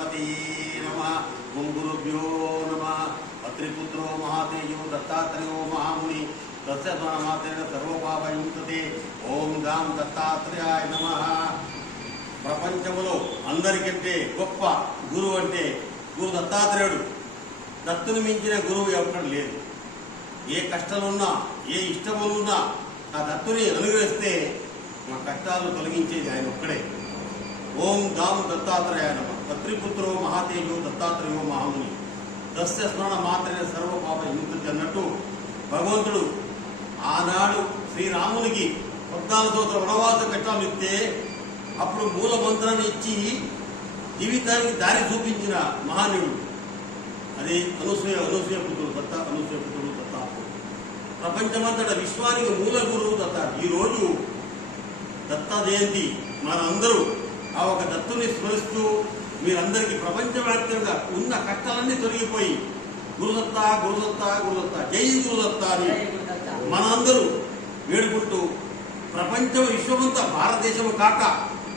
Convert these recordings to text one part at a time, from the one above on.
गणपति नमः। ओं गुरुभ्यो नमः। अत्रिपुत्रो महातेजो दत्तात्रेयो महामुनि तस्य मात्रेण सर्वपापविमुक्ते। ओं गां दत्तात्रेयाय नमः। ప్రపంచంలో అందరికంటే గొప్ప గురువు అంటే గురు దత్తాత్రేయుడు. దత్తుని మించిన గురువు ఎక్కడ లేదు. ఏ కష్టాలున్నా ఏ ఇష్టములున్నా ఆ దత్తుని అనుగ్రహిస్తే మా కష్టాలు తొలగించేది ఆయన ఒక్కడే. ఓం గాం దత్తాత్రేయాయ నమః. పత్రిపుత్రో మహాతేజో దత్తాత్రేయో మహాముని దస్య స్మరణ మాత్రమే సర్వపాప విముక్తి అన్నట్టు భగవంతుడు ఆనాడు శ్రీరామునికి 14 సంవత్సరాల వనవాస కష్టాలు ఇస్తే అప్పుడు మూల మంత్రాన్ని ఇచ్చి జీవితానికి దారి చూపించిన మహానీయుడు. అది అనసూయ పుత్రుడు దత్తాత్రేయుడు. ప్రపంచమంతటా విశ్వానికి మూల గురువు దత్తాత్రేయుడు. ఈరోజు దత్త జయంతి. మనందరూ ఆ ఒక దత్తుని స్మరిస్తూ మీరందరికీ ప్రపంచవ్యాప్తంగా ఉన్న కష్టాలన్నీ తొలగిపోయి గురుదత్త గురుదత్త గురుదత్త జై గురుదత్త అని మనందరూ వేడుకుంటూ ప్రపంచం విశ్వమంతా భారతదేశం కాక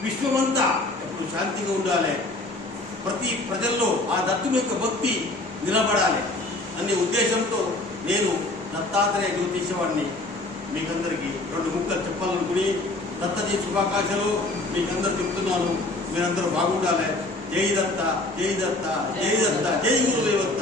విశ్వమంతా ఎప్పుడు శాంతిగా ఉండాలి, ప్రతి ప్రజల్లో ఆ దత్తుని యొక్క భక్తి నిలబడాలి అనే ఉద్దేశంతో నేను దత్తాత్రేయ జ్యోతిషవాడిని మీకందరికీ 2 ముక్కలు చెప్పాలనుకుని దత్తజీ శుభాకాంక్షలు మీకందరూ చెప్తున్నాను. మీరందరూ బాగుండాలి. జై దత్త జై దత్త జై దత్త జై గురుదేవత్త.